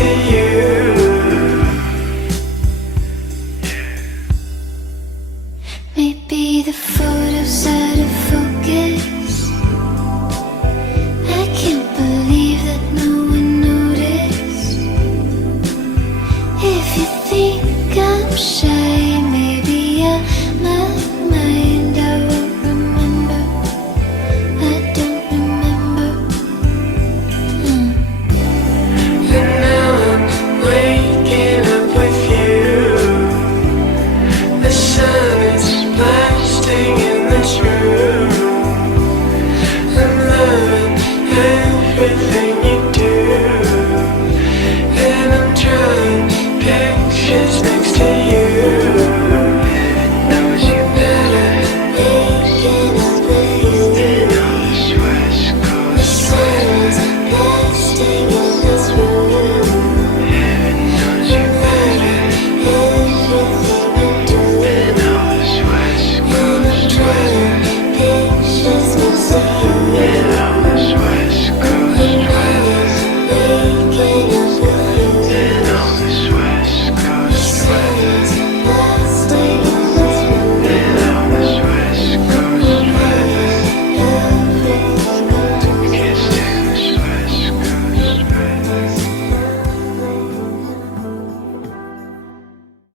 to you. Maybe the photos out of focus. I can't believe that no one noticed. If you think I'm shy, maybe I'll my mind. I won't remember. I don't remember. And now I'm waking up with you. The sun is blasting in this room. I'm loving everything you do.